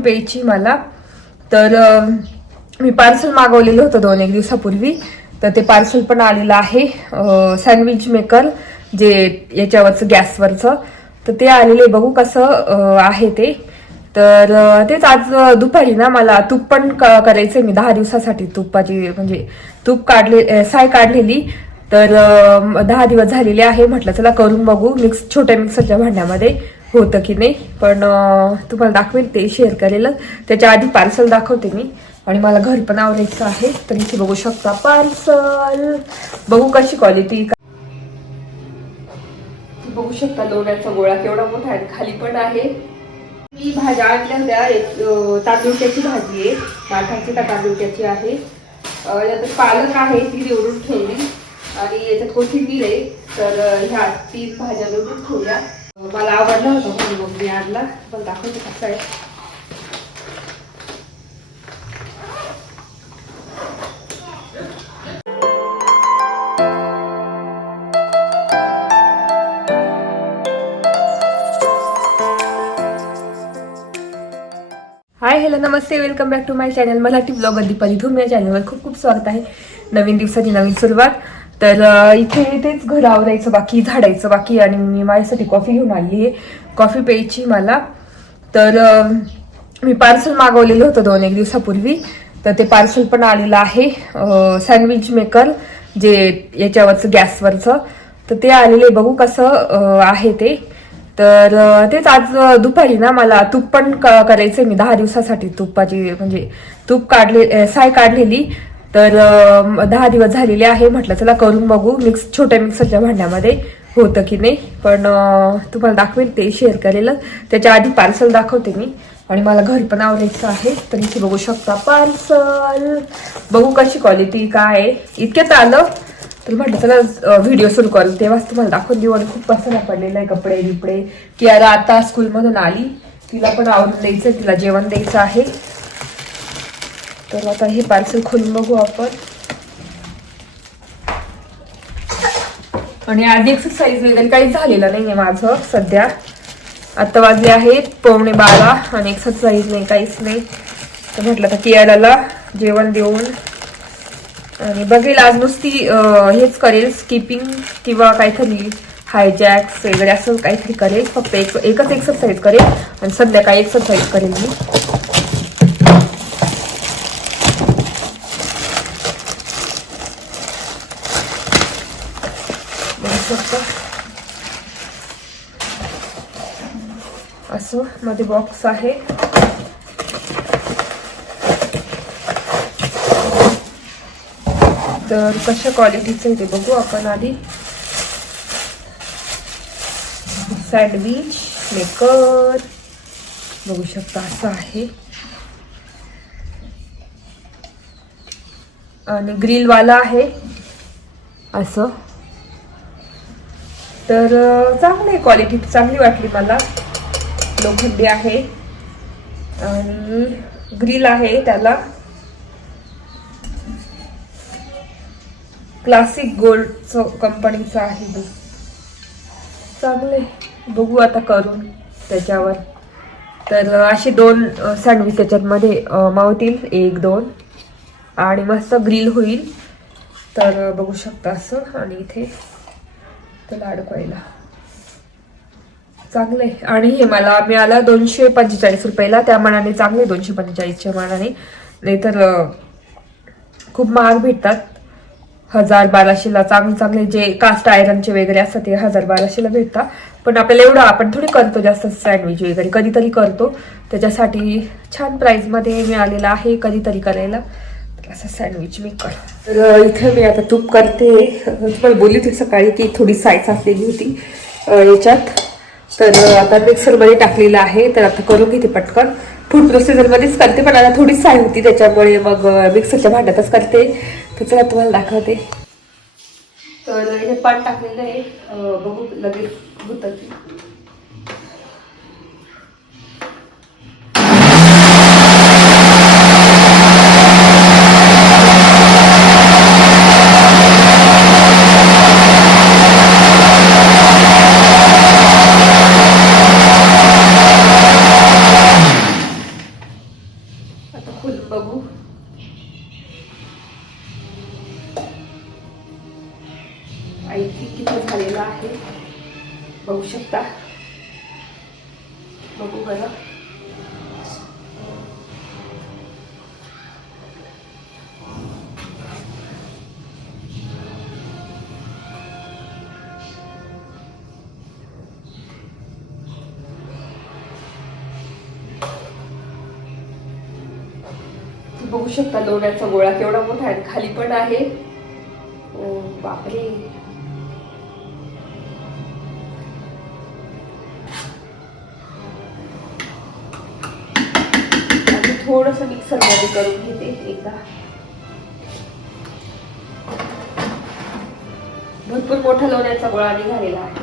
प्यायची मला. तर मी पार्सल मागवलेलं होतं दोन एक दिवसापूर्वी. तर ते पार्सल पण आलेलं आहे सँडविच मेकर जे याच्यावरचं गॅसवरचं. तर ते आलेले बघू कसं आहे ते. तर तेच आज दुपारी ना मला तूप पण क- मी दहा दिवसासाठी तुपाची म्हणजे तूप काढले साय काढलेली. तर दहा दिवस झालेले आहे म्हटलं चला करून बघू मिक्स छोट्या मिक्सरच्या भांड्यामध्ये. होतं की नाही. पण तुम्हाला दाखवेल ते शेअर करेल त्याच्या आधी पार्सल दाखवते मी. आणि मला घर पण आवडायचं आहे. तर इथे बघू शकता पार्सल बघू कशी क्वालिटी बघू शकता लोण्याचा गोळा केवढा मोठा आहे खाली पण आहे. मी भाज्या आणल्या होत्या. एक तांदुळक्याची भाजी आहे. माठाची का तांदुळक्याची आहे. अं, याच्यात पालक आहे. ती निवडून ठेवली. आणि याच्यात कोथिंबीर आहे. तर ह्या तीन भाज्या निवडून ठेवल्या. मला आवडला होता म्हणून मग मी आणला. पण दाखवते कसं आहे. Hi hello Namaste. Welcome back to my channel Marathi blogger Deepali Dhoom. या चॅनलवर खूप खूप स्वागत आहे. नवीन दिवसाची नवीन सुरुवात. तर इथे तेच घर आवरायचं बाकी झाडायचं बाकी आणि मी माझ्यासाठी कॉफी घेऊन आली आहे. कॉफी प्यायची मला. तर मी पार्सल मागवलेलं होतं दोन एक दिवसापूर्वी. तर ते पार्सल पण आलेलं आहे सँडविच मेकर जे याच्यावरचं गॅसवरचं. तर ते आलेले बघू कसं आहे ते. तर तेच आज दुपारी ना मला तूप पण क- मी दहा दिवसासाठी तुपाची म्हणजे तूप काढले साय काढलेली. तर दहा दिवस झालेले आहे म्हटलं चला करून बघू. मिक्स छोट्या मिक्सरच्या भांड्यामध्ये होतं की नाही. पण तुम्हाला दाखवेल ते शेअर करेल त्याच्या आधी पार्सल दाखवते मी. आणि मला घर पण आवडायचं आहे. तर इथे बघू शकता पार्सल बघू कशी क्वालिटी काय आहे. इतक्यात आलं. तर म्हटलं चला व्हिडिओ सुरू करू. तेव्हाच तुम्हाला दाखवून देऊ. आणि खूप पसंत पडलेला आहे कपडे बिपडे. की अरे आता स्कूलमधून आली. तिला पण आवडून द्यायचं तिला जेवण द्यायचं आहे. तर आता हे पार्सल खोलून बघू आपण. आणि आधी एक्सरसाइज वगैरे काहीच झालेलं नाही आहे माझं सध्या. आता वाजले आहेत पावणे बारा आणि एक्सरसाइज नाही काहीच नाही. तर म्हटलं तर कियाला जेवण देऊन आणि बघेल आज नुसती हेच करेल स्किपिंग किंवा काहीतरी हायजॅक्स वगैरे असं काहीतरी करेल. फक्त एक एकच एक्सरसाइज करेल आणि संध्याकाळी एक्सरसाइज करेल मी बघू शकता. असं मध्ये बॉक्स आहे. तर कशा क्वालिटीचं आहे ते बघू आपण आधी. सँडविच मेकर बघू शकता असं आहे. आणि ग्रिलवाला आहे. असं. तर चांगली आहे क्वालिटी चांगली वाटली मला. लोखंडी आहे. आणि ग्रिल आहे त्याला. क्लासिक गोल्डचं कंपनीचं आहे ते चांगले बघू आता करून त्याच्यावर. तर असे दोन सँडविच त्याच्यामध्ये मावतील. एक दोन. आणि मस्त ग्रिल होईल. तर बघू शकता असं. आणि इथे त्याला अडकवायला चांगले. आणि हे मला मिळालं दोनशे पंचेचाळीस रुपयाला त्या मानाने चांगले दोनशे पंचेचाळीसच्या मानाने. नाहीतर खूप महाग भेटतात. हजार बाराशेला चांगले चांगले जे कास्ट आयरनचे वगैरे असतात ते हजार बाराशेला भेटतात. पण आपल्याला एवढं आपण थोडी करतो जास्त सँडविच वगैरे कधीतरी करतो. त्याच्यासाठी छान प्राईजमध्ये मिळालेलं आहे कधीतरी करायला. असं सँडविच मी कर. तर इथे मी आता तूप करते. तुम्हाला बोलली होती सकाळी की थोडी साईज असलेली होती. याच्यात तर आता मिक्सरमध्ये टाकलेलं आहे. तर आता करून घेते पटकन. फूड प्रोसेसरमध्येच करते पण आता थोडी साय होती त्याच्यामुळे मग मिक्सरच्या भांड्यातच करते. तर चला तुम्हाला दाखवते. तर हे पाट टाकलेलं आहे. बघू लगेच होतं की बघू शकता लोण्याचा गोळा केवढा मोठा आहे खाली पण आहे. ओ बापरे. आणि थोडस मिक्सरमध्ये करून घेते एकदा भरपूर मोठा लोण्याचा गोळा निघालेला आहे.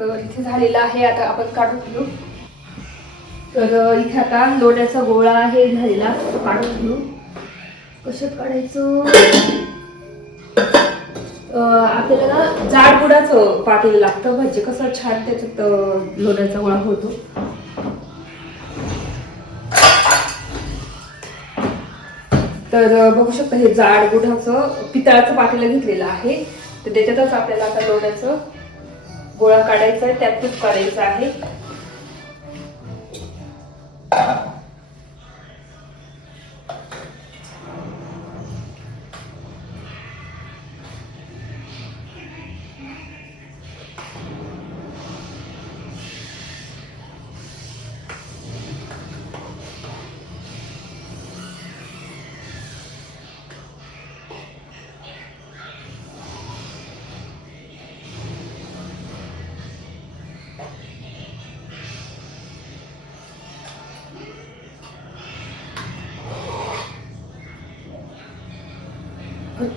तर इथे झालेला आहे आता आपण काढून घेऊ. तर इथे आता लोण्याचा गोळा आहे झालेला काढून घेऊ. कशात काढायचं? आपल्याला जाड गुडाचं पातेलं लागतं म्हणजे कसं छान त्याच्यात लोण्याचा गोळा होतो. तर बघू शकता हे जाड बुडाचं पितळाचं पातेलं घेतलेलं आहे. तर त्याच्यातच आपल्याला आता लोण्याचं गोळा काढायचा आहे त्यात तूप काढायचं आहे.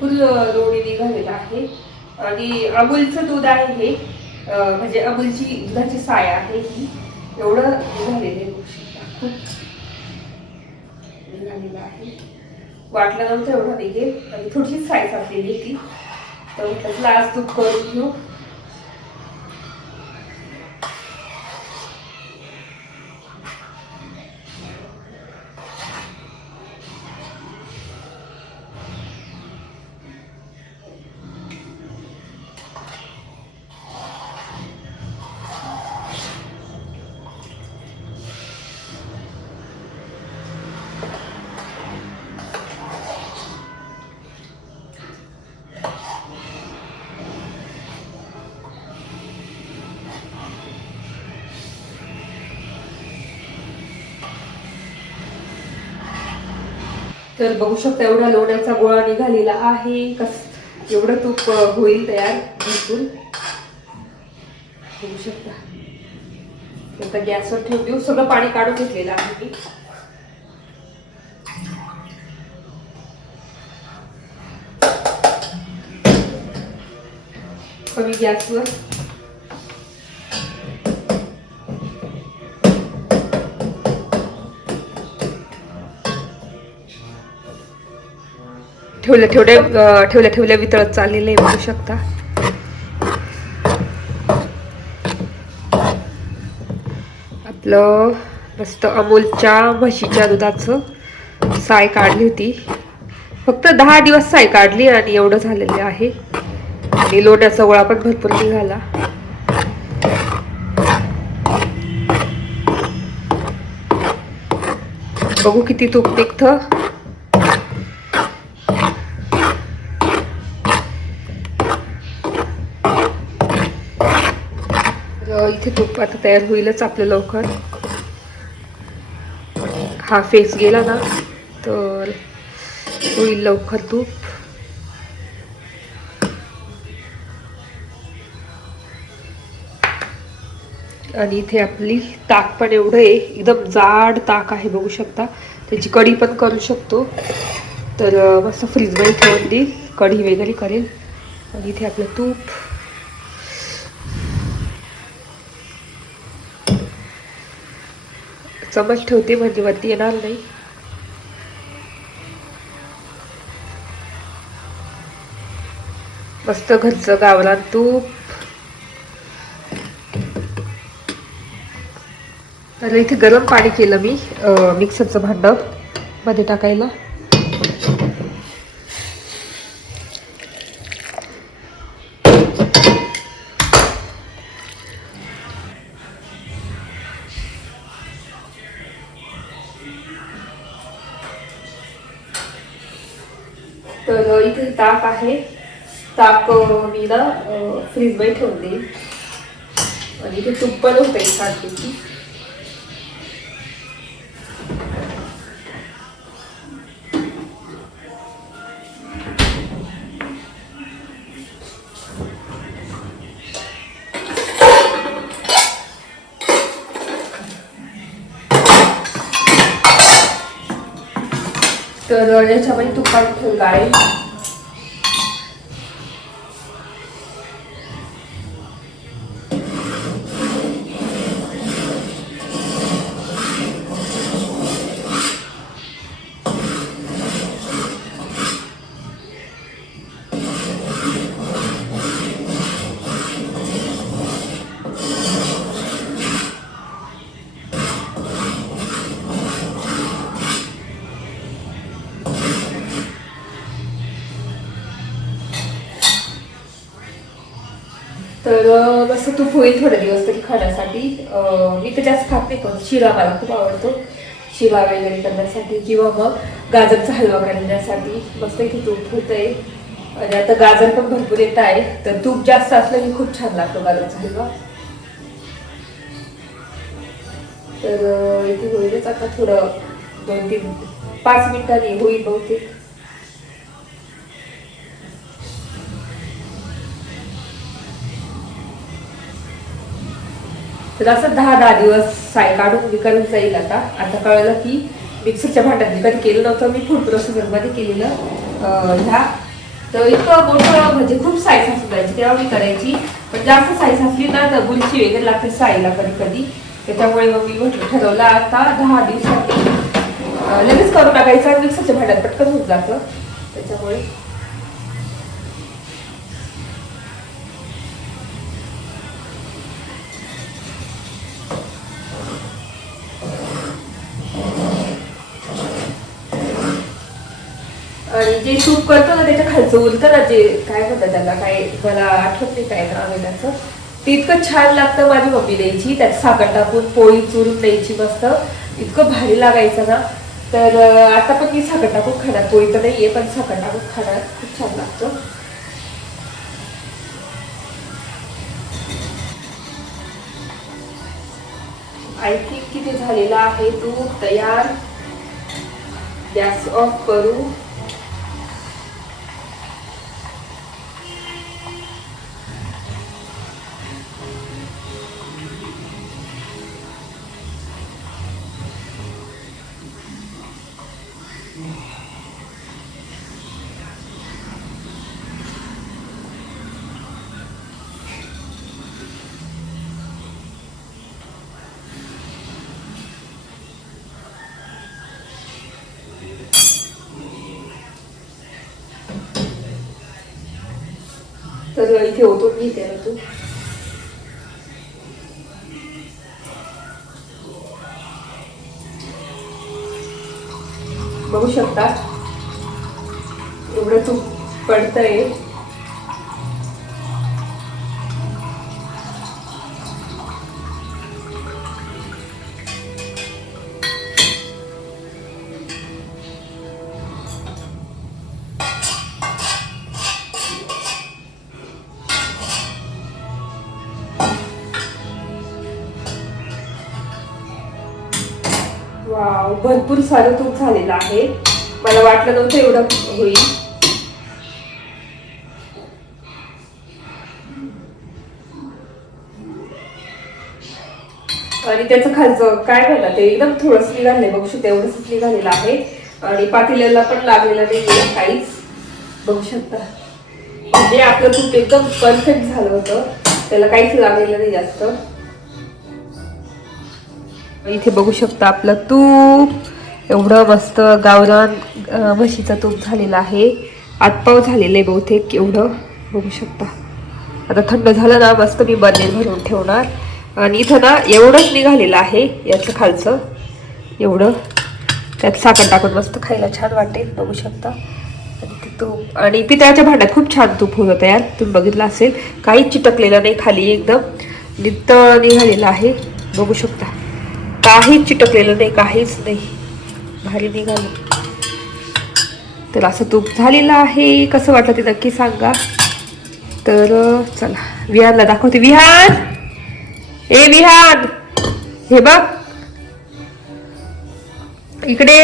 फुल लोणी निघालेलं आहे. आणि अमूलचं दूध आहे हे. म्हणजे अमूलची दुधाची साय आहे ही. एवढं निघालेलं आहे खूप निघालेलं आहे. वाटलं नव्हतं एवढं निघेल. आणि थोडीशी साय साचलेली ती तर म्हटलं चला आज करून घेऊ. तर बघू शकता एवढा लोण्याचा गोळा निघालेला आहे. कस एवढं तूप होईल तयार भरपूर. बघू शकता. आता गॅसवर ठेवून देऊ सगळं पाणी काढून घेतलेलं आहे मी. कमी गॅसवर. ठेवल्या ठेवल्या ठेवल्या ठेवल्या वितळत चाललेलं आहे बघू शकता. आपलं मस्त अमूलच्या म्हशीच्या दुधाचं साय काढली होती. फक्त दहा दिवस साय काढली आणि एवढं झालेलं आहे. आणि लोण्याचा गोळा पण भरपूर निघाला. बघू किती तूप निघतं तर इथे तूप आता तयार होईलच आपलं लवकर. हा फेस गेला ना तर होईल लवकर तूप. आणि इथे आपली ताक पण एवढं आहे एकदम जाड ताक आहे बघू शकता. त्याची कढी पण करू शकतो. तर मस्त फ्रीजमध्ये ठेवून देईल. कढी वगैरे करेल. आणि इथे आपलं तूप. चमच ठेवते म्हणजे वरती येणार नाही. मस्त घरचं गावरान तूप. तर इथे गरम पाणी केलं मी मिक्सरचं भांडमध्ये टाकायला. ताक आहे. ताक मी ना फ्रीजमध्ये ठेवले आणि ते तूप पण होतं सारखी तर याच्यामध्ये तुपात ठेवलं आहे. तर जसं तू तूप होईल थोडे दिवस तरी खाण्यासाठी मी तर जास्त खात नाही पण शिरा मला खूप आवडतो. शिरा वगैरे करण्यासाठी किंवा मग गाजरचा हलवा करण्यासाठी. मस्त इथे तूप होतंय आणि आता गाजर पण भरपूर येत आहे. तर तूप जास्त असलं की खूप छान लागतो गाजरचा हलवा. तर इथे होईलच आता थोडं दोन तीन पाच मिनिटांनी होईल बहुतेक. तर असं दहा दहा दिवस साय काढून विकत जाईल आता. आता कळलं की मिक्सरच्या भांड्यात विकत कधी केलं नव्हतं. मी फूड प्रोसेसरमध्ये केलेलं ह्या. तर इतकं मोठं म्हणजे खूप साईज असू जायची तेव्हा मी करायची. पण जास्त साईज असली ना तर गुलची वगैरे लागते साईला कधी कधी. त्याच्यामुळे मग मी म्हटलं ठरवलं आता दहा दिवसात लगेच करून टाकायचं मिक्सरच्या भांड्यात पटकन होत जातं. त्याच्यामुळे जे सूप करतो ना त्याच्या खालचं उरतं ना जे काय म्हणतात त्याला काय मला आठवत नाही काय नाव आहे त्याचं. ते इतकं छान लागतं माझी मम्मी द्यायची त्यात साखर टाकून पोळी चुरून द्यायची मस्त. इतकं भारी लागायचं ना. तर आता पण मी साखर टाकून खाणार. पोळी तर नाही आहे पण साखर टाकून खाणार. खूप छान लागतं. आय थिंक किती झालेला आहे. तूप तयार. गॅस ऑफ करू. तर इथे होतो मी त्याला तू. बघू शकता. एवढं तूप पडतंय. वाव भरपूर सारं तूप झालेलं आहे. मला वाटलं नव्हतं एवढं होईल. आणि त्याचं खालचं काय झालं? ते एकदम थोडंच निघालंय बघू शकता एवढंच निघालेलं आहे. आणि पातेल्याला पण लागलेलं नाही काहीच. बघू शकता. म्हणजे आपलं तूप एकदम परफेक्ट झालं होतं. त्याला काहीच लागलेलं नाही जास्त. इथे बघू शकता आपलं तूप. एवढं मस्त गावरान म्हशीचा म्हशीचं तूप झालेलं आहे. आतपाव झालेलं आहे बहुतेक एवढं. बघू शकता. आता थंड झालं ना मस्त मी बर्नेल भरून ठेवणार. आणि इथं ना एवढंच निघालेलं आहे याचं खालचं. एवढं. त्यात साखर टाकून मस्त खायला छान वाटेल बघू शकता. आणि ते तूप. आणि पितळाच्या भांड्यात खूप छान तूप होतं यार तुम्ही बघितलं असेल. काहीच चिटकलेलं नाही खाली एकदम. नित्तळ निघालेलं आहे. बघू शकता. काहीच चिटकलेलं नाही काहीच नाही. भारी निघालं. तर असं तूप झालेलं आहे. कसं वाटलं ते नक्की सांगा. तर चला. विहानला दाखवते. विहान! ए विहान! हे बघ. इकडे.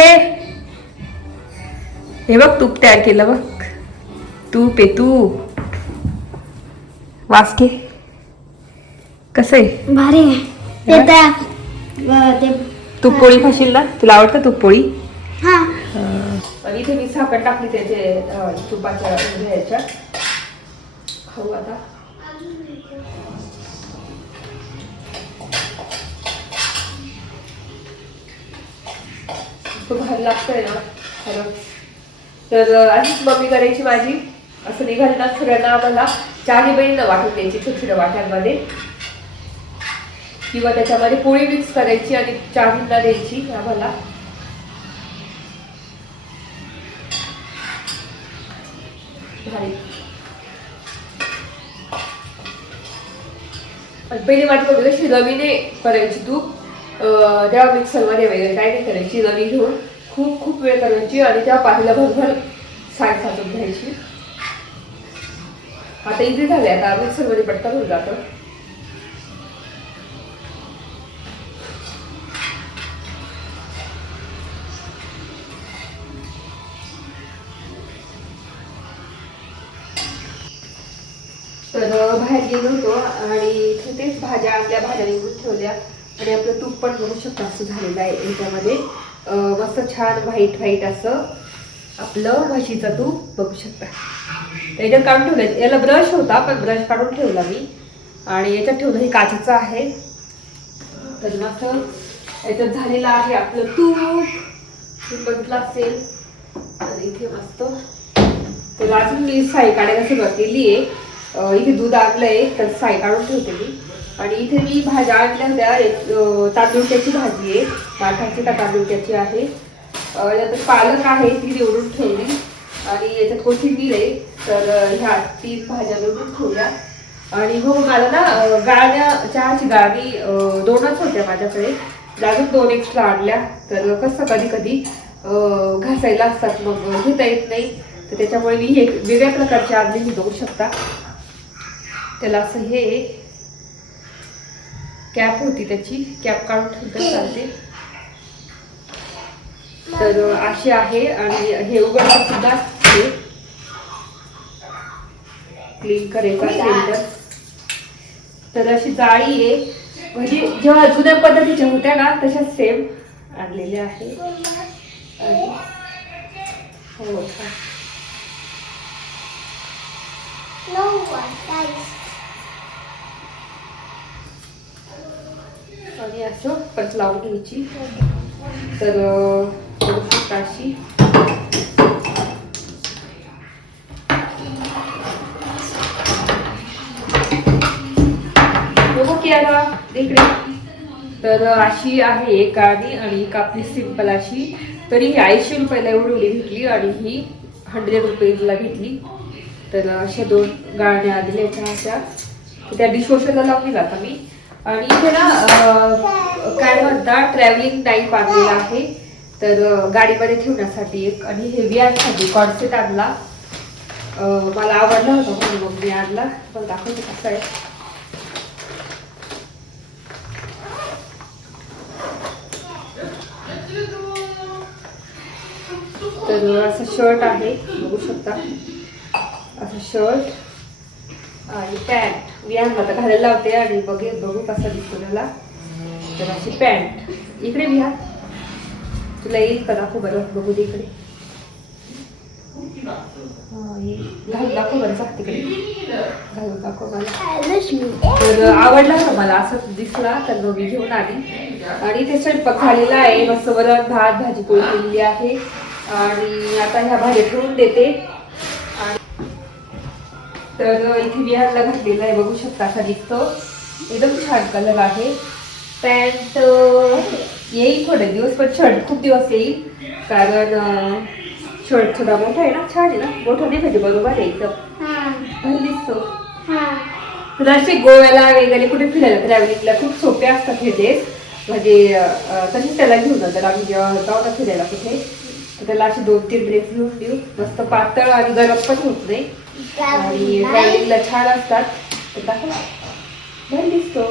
हे बघ तूप तयार केलं बघ. तूप आहे तूप. वास घे. कसं आहे? भारी आहे. ते तूप पोळी खाशील ना? तुला आवडतं तूप पोळी हा आणि इथे मी साखर टाकली त्याचे तुपाच्या ह्याच्यात. खाऊ आता. खूप भारी लागतंय ना तर अशीच मम्मी करायची माझी. असं निघालं ना सगळ्यांना आम्हाला. चारही बहिणींना वाटून द्यायची छोट्या छोट्या वाट्यांमध्ये. किंवा त्याच्यामध्ये पोळी मिक्स करायची आणि चारहींना द्यायची आम्हाला. पहिले आणि पहिली वाटी रवीने करायची तू. त्या तेव्हा मिक्सरमध्ये वगैरे काय नाही करायची रवी घेऊन. खूप खूप वेळ करायची आणि तेव्हा पाहिला भरभर साय साचून घ्यायची. आता इझी झाले आता मिक्सरमध्ये पटकन होऊन जातं. तर बाहेर गेलो होतो आणि इथे तेच भाज्या आपल्या भाज्या निघून ठेवल्या. आणि आपलं तूप पण बघू शकता असं झालेलं आहे याच्यामध्ये. मस्त छान व्हाईट व्हाईट असं आपलं म्हशीचं तूप बघू शकता. त्याच्यात काढून ठेवलं याला ब्रश होता पण ब्रश काढून ठेवला मी. आणि याच्यात ठेवलं हे काचेचं आहे. तर मस्त याच्यात झालेलं आहे आपलं तूप. तुम्ही बघितलं असेल तर इथे मस्त. तर अजून मी साई काढायला सुरुवात केली आहे इथे दूध आणलंय तर साय काढून ठेवते मी. आणि इथे मी भाज्या आणल्या होत्या एक, तांदुळक्याची भाजी आहे माठाची का तांदुळक्याची आहे. यात पालक आहे ती निवडून ठेवली. आणि याच्यात कोथिंबीर आहे तर ह्या तीन भाज्या निवडून ठेवल्या. आणि हो मला ना गाड्या चहाची गाडी दोनच होत्या माझ्याकडे. अजून दोन एक्स्ट्रा आणल्या तर कसं कधी कधी घासायला असतात मग घेता येत नाही. तर त्याच्यामुळे मी हे वेगळ्या प्रकारची आणली मी बघू शकता. त्याला असं हे कॅप होती त्याची कॅप काढून ठेवता चालते. तर अशी आहे आणि हे उघडलं सुद्धा क्लीन करायचं असेल तर अशी जाळी आहे. म्हणजे जेव्हा जुन्या पद्धतीच्या होत्या ना तशाच सेम आणलेल्या आहे. हो का. परत लावून घ्यायची. तर काशी आता इकडे. तर अशी आहे एक गाणी आणि एक आपली सिंपल अशी. तरी ही ऐंशी रुपयाला एवढी घेतली आणि ही हंड्रेड रुपयेला घेतली. तर अशा दोन गाण्या आधी चहाच्या अशा. त्या डिशवॉशरला लावली जाता मी? आणि इथे ना काय म्हणता ट्रॅव्हलिंग टाईप आणलेला आहे. तर गाडीमध्ये ठेवण्यासाठी एक आणि हे वियांसाठी कॉन्सेट आणला. मला आवडला होता म्हणून मग मी आणला. पण दाखवते कसं आहे. तर असं शर्ट आहे. बघू शकता. असं शर्ट आणि पॅन्ट विहान आता घालायला लावते आणि बघे बघू कसा दिसतो त्याला. तर अशी पॅन्ट इकडे विहान तुला येईल का? दाखव बरं. बघू दे इकडे. हा, दाखव बरं जा तिकडे. घालून दाखव मला. तर आवडला का मला? असं दिसला तर मग मी घेऊन आली. आणि ते स्वयंपाक झालेला आहे. मस्त वरण भात भाजी पोळी केलेली आहे. आणि आता ह्या भाज्या ठेवून देते. तर इथे बिहारला घातलेला आहे. बघू शकता असा दिसतो. एकदम छान कलर आहे. पॅन्ट येईल थोडे दिवस पण शर्ट खूप दिवस येईल. कारण शर्ट थोडा मोठा आहे ना. छान आहे ना. मोठा नाही पाहिजे बरोबर आहे एकदम. हा. दिसतो. हा. तुला असे गोव्याला वगैरे कुठे फिरायला ट्रॅव्हलिंगला खूप सोपे असतात हे ड्रेस म्हणजे अं, तशीच त्याला घेऊन जातात. आम्ही जेव्हा जाऊ ना फिरायला कुठे तर त्याला असे दोन तीन ड्रेस घेऊन देऊ. मस्त पातळ आणि गरम पण होत नाही. आणि ट्रॅव्हलिंगला छान असतात. तर दाखव. भारी दिसतो.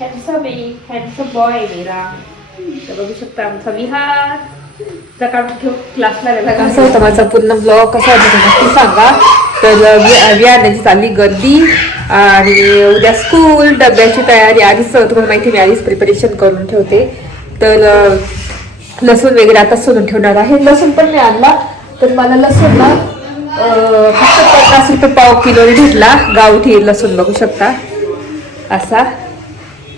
हॅन्सम आहे. हॅन्सम बॉय आहे मेरा. तर बघू शकता आमचा विहार. असं होतं माझा पूर्ण ब्लॉग कसा होता. ते नक्की सांगा. तर विहारण्याची चालली गर्दी. आणि उद्या स्कूल डब्याची तयारी. आधीच तुम्हाला माहिती मी आधीच प्रिपरेशन करून ठेवते. तर लसूण वगैरे आता सोलून ठेवणार आहे. लसूण पण मी आणला. तर मला लसूण ना फक्त पन्नास रुपये पाव किलोने भेटला गावठी लसूण बघू शकता. असा.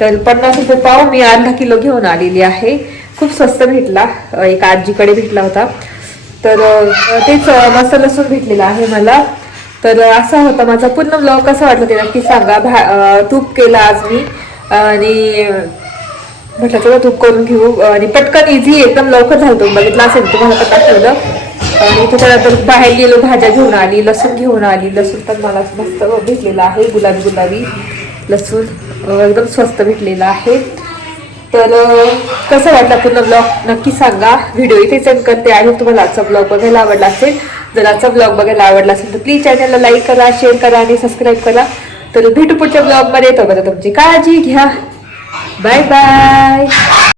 तर पन्नास रुपये पाव मी अर्धा किलो घेऊन आलेली आहे. खूप स्वस्त भेटला. एक आजीकडे भेटला होता. तर तेच मस्त लसूण भेटलेला आहे मला. तर असा होता माझा पूर्ण ब्लॉग कसा वाटला ते नक्की सांगा. भा तूप केला आज मी. आणि म्हटलं चला तूप करून घेऊ. आणि पटकन इझी एकदम लवकर झालं बघितलं असेल तुम्हाला पटकन. ठेवलं आणि त्याच्यानंतर बाहेर गेलो भाज्या घेऊन आली लसूण घेऊन आली. लसूण पण मला मस्त भेटलेला आहे गुलाबी गुलाबी लसूण एकदम स्वस्त भेटलेला आहे. तर कसं वाटलं पूर्ण ब्लॉग नक्की सांगा. व्हिडिओ इथे सेंड करते आणि तुम्हाला आजचा ब्लॉग बघायला आवडला असेल जर आजचा ब्लॉग बघायला आवडला असेल तर प्लीज चॅनलला लाईक करा शेअर करा आणि सबस्क्राईब करा. तर भेटू पुढच्या ब्लॉगमध्ये तोपर्यंत तुमची काळजी घ्या. Bye bye